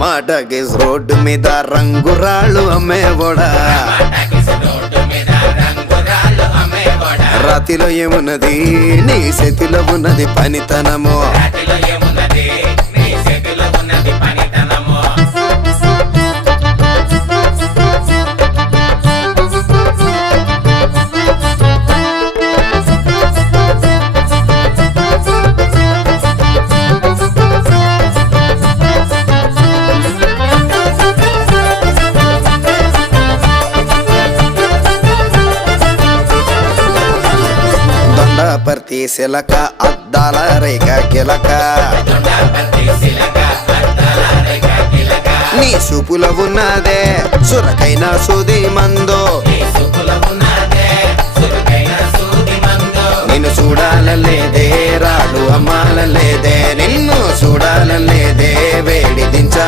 టమాటాకి road మీద రంగురాళ్ళు అమ్మేవోడా రాతిలో ఏమున్నది నీ చేతిలో ఉన్నది పనితనము పర్తి సిలక అద్దాల రేఖ కిలక నీ చూపులో ఉన్నదే సురకైన సూది మందో నిన్ను చూడాలలేదే రాడు అమ్మాలలేదే నిన్ను చూడాలలేదే వేడి